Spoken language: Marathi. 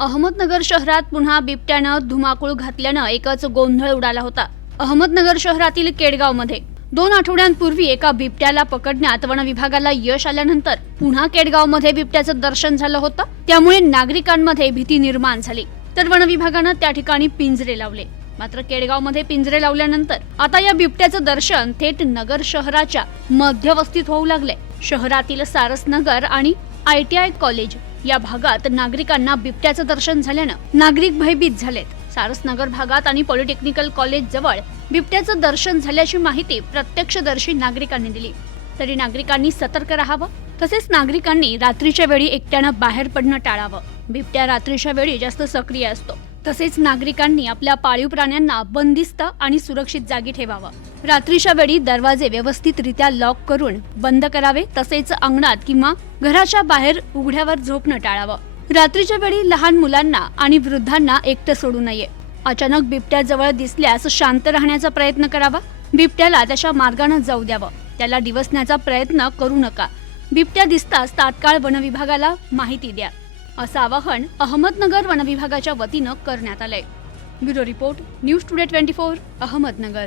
अहमदनगर शहरात पुन्हा बिबट्यानं धुमाकूळ घातल्यानं एकच गोंधळ उडाला होता. अहमदनगर शहरातील केडगावमध्ये. दोन आठवड्यांपूर्वी एका बिबट्याला पकडण्यात वन विभागाला यश आल्यानंतर पुन्हा केडगावमध्ये बिबट्याचं दर्शन झालं होतं. त्यामुळे नागरिकांमध्ये भीती निर्माण झाली. तर वन विभागानं त्या ठिकाणी पिंजरे लावले. मात्र केडगावमध्ये पिंजरे लावल्यानंतर आता या बिबट्याचं दर्शन थेट नगर शहराच्या मध्यवस्तीत होऊ लागले. शहरातील सारसनगर आणि आय टी आय कॉलेज या भागात नागरिकांना बिबट्याचं दर्शन झाल्यानं नागरिक भयभीत झालेत. सारसनगर भागात आणि पॉलिटेक्निकल कॉलेज जवळ बिबट्याचं दर्शन झाल्याची माहिती प्रत्यक्षदर्शी नागरिकांनी दिली. तरी नागरिकांनी सतर्क राहावं तसेच नागरिकांनी रात्रीच्या वेळी एकट्यानं बाहेर पडणं टाळावं. बिबट्या रात्रीच्या वेळी जास्त सक्रिय असतो. तसेच नागरिकांनी आपल्या पाळीव प्राण्यांना बंदिस्त आणि सुरक्षित जागी ठेवावं. रात्रीच्या वेळी दरवाजे व्यवस्थितरित्या लॉक करून बंद करावे तसेच अंगणात किंवा घराच्या बाहेर उघड्यावर झोपणं टाळावं. रात्रीच्या वेळी लहान मुलांना आणि वृद्धांना एकटं सोडू नये. अचानक बिबट्या जवळ दिसल्यास शांत राहण्याचा प्रयत्न करावा. बिबट्याला त्याच्या मार्गानं जाऊ द्यावं. त्याला डिवसण्याचा प्रयत्न करू नका. बिबट्या दिसताच तात्काळ वनविभागाला माहिती द्या. असं आवाहन अहमदनगर वनविभागाच्या वतीनं करण्यात आलंय. Bureau report news today twenty four Ahmednagar.